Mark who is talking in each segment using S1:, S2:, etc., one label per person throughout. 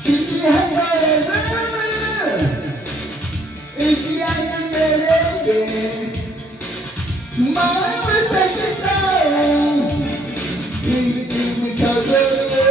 S1: 신기한 너의 눈은 잊지 않는 매력에 그 마음을 뺏긴다요. 내 기분 쳐줘요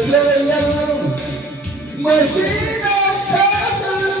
S1: 찾을래요. 멈추지 말아줘요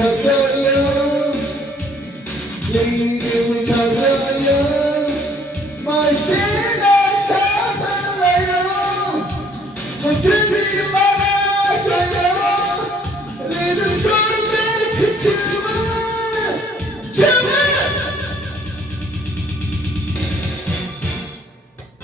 S1: çadırım Giydim çadırım Başına çadırlayım Bütün yıllara atayım Dedim sorma küçüğümü Çabuk